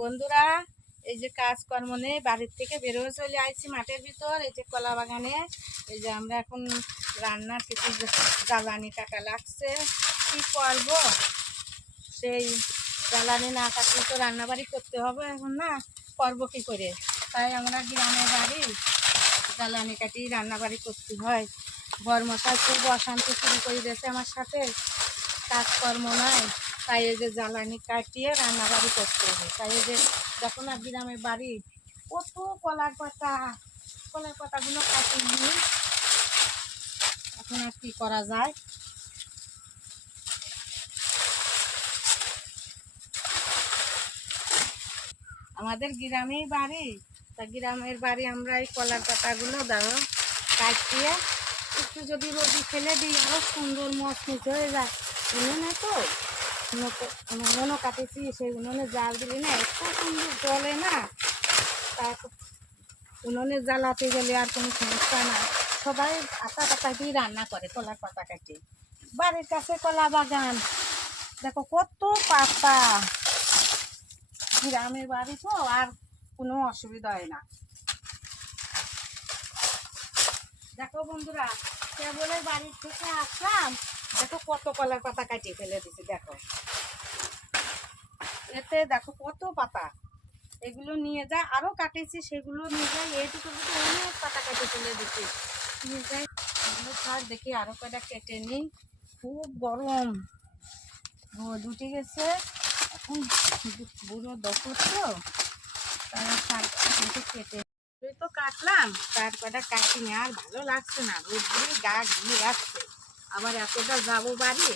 বন্ধুরা, এই যে কাজকর্ম নেই বাড়ির থেকে বেরোয় চলে আইছি মাঠের ভিতর, এই যে কলা বাগানে। এই যে আমরা এখন রান্নার কিছু জ্বালানি কাটা লাগছে, কি করব? সেই জ্বালানি না কাটলে তো রান্নাবাড়ি করতে হবে এখন না, করব কি করে? তাই আমরা গ্রামে বাড়ি জ্বালানি কাটি রান্নাবাড়ি করতে হয়। বর্মশাই খুব অশান্তি শুরু করে দিয়েছে আমার সাথে, কাজকর্ম নাই। তাই যে জ্বালানি কাটিয়ে রান্না রান্নাবাড়ি করতে হবে। তাই যে দেখো না গ্রামের বাড়ি, কত কলার পাতা, কলার পাতাগুলো কাটি নিয়ে এখন আর কি করা যায়? আমাদের গ্রামেই বাড়ি, তা গ্রামের বাড়ি আমরা এই কলার পাতাগুলো দাও, কাটিয়ে একটু যদি রোদি ফেলে দিই আরও সুন্দর মচমচ হয়ে যায়। উনুনে তো? উনুনে- আমি উনুনও কাটেছি, সেই উনুনে জাল দিলি না, এত সুন্দর জলে না। তা উনুনে জ্বালাতে গেলে আর কোনো সমস্যা না। সবাই আটা পাতা দিয়ে রান্না করে কলার পাতা কাটি। বাড়ির কাছে কলা বাগান। দেখো কত পাতা। গ্রামের বাড়ি তো, আর কোনো অসুবিধা হয় না। দেখো বন্ধুরা, কেবলের বাড়ির থেকে আসলাম। দেখো কত কলার পাতা কাটিয়ে ফেলে দিছি দেখো। এতে দেখো কত পাতা। এগুলো নিয়ে যায় আরও কাটেছি, সেগুলো নিয়ে যায় এইটুকু অনেক পাতা কেটে ফেলে দিচ্ছি নিয়ে যাই থাক দেখি, আরও কয়টা কেটে নিই। খুব গরম। রোদ গেছে। এখন বুড়ো দখর তো কেটে তো কাটলাম তার কটা কাটিনি, আর ভালো লাগছে না। রোদ গা ঘুরে যাচ্ছে আবার এতটা যাব বাড়ি,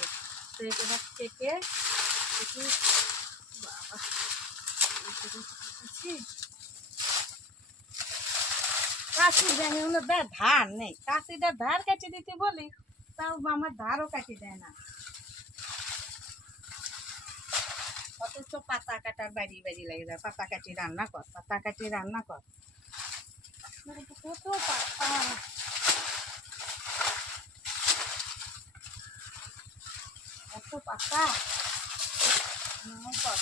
তো এটা কেটে জানি দা ধার নেই। কাশিটা ধার কেটে দিতে বলি, তাও আমার ধারও কাটি দেয় না। অথচ পাতা কাটার বাড়ি বাড়ি লেগে যায়, পাতা কাটি রান্না কর, পাতা কাটি রান্না কর। কত পাতা। এত পাতা। নাই কর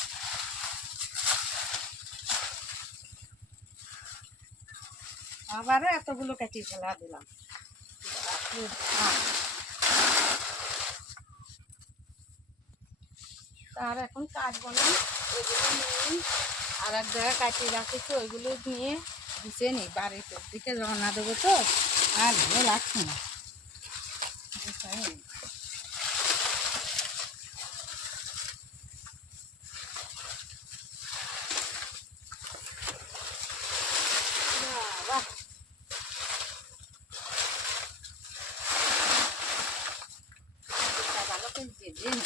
এতগুলো কাটি ফেলা দিলাম। তার এখন কাটবো না, এগুলো নিয়ে আর এক জায়গায় কাটিয়ে রাখেছি, ওইগুলো নিয়ে দিতে নিই বাড়িতে। দিকে রওনা দেবো তো, আর ভালো লাগছে না? ಏನು